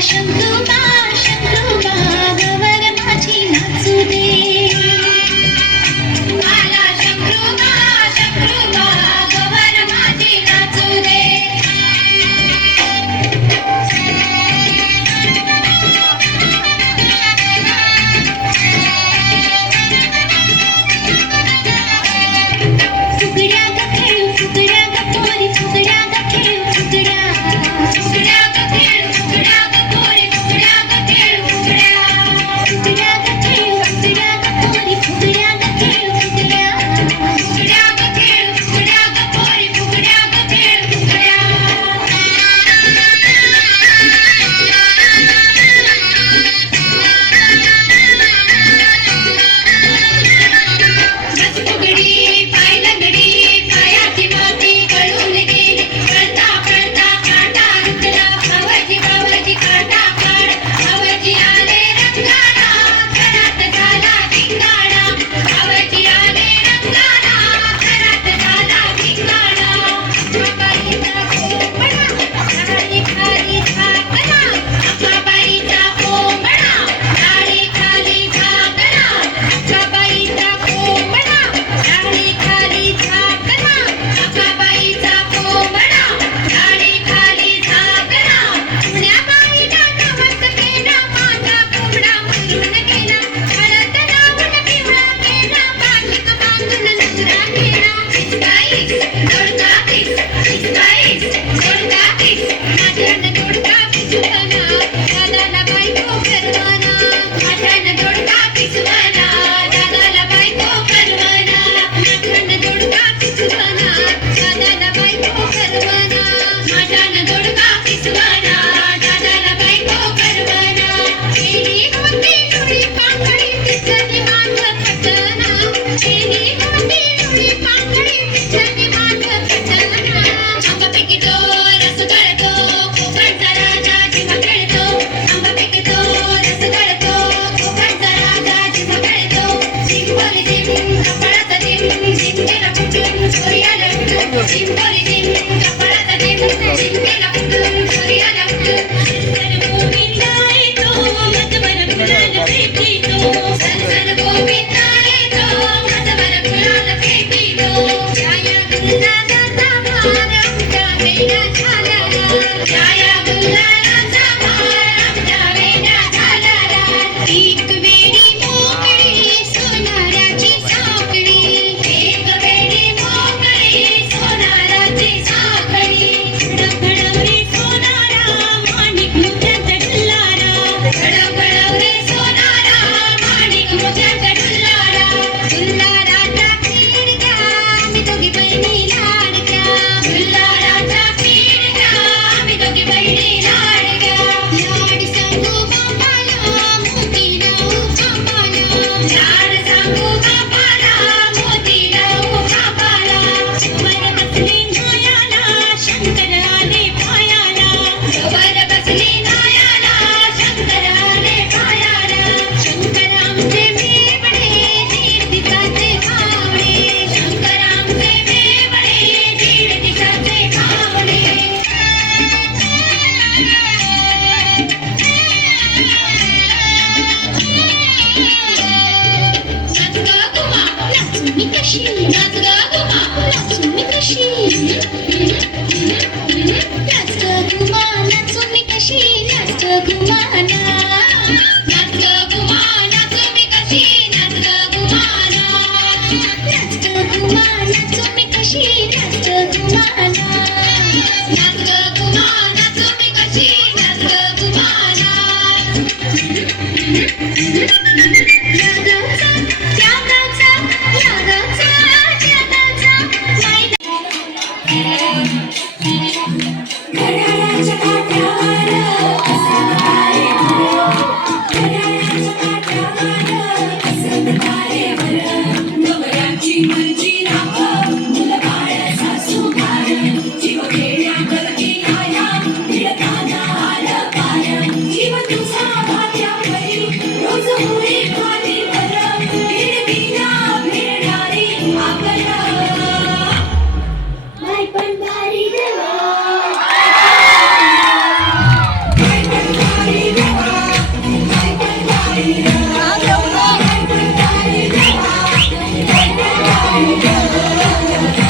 深度吧。Everybody Lakshmi कशी नाच ग तुम्हा लक्ष्मी कशी नाच ग तुम्हा लक्ष्मी कशी नाच ग तुम्हा नाच ग तुम्हा लक्ष्मी कशी नाच ग तुम्हा नाच ग तुम्हा लक्ष्मी कशी नाच ग तुम्हा Thank you.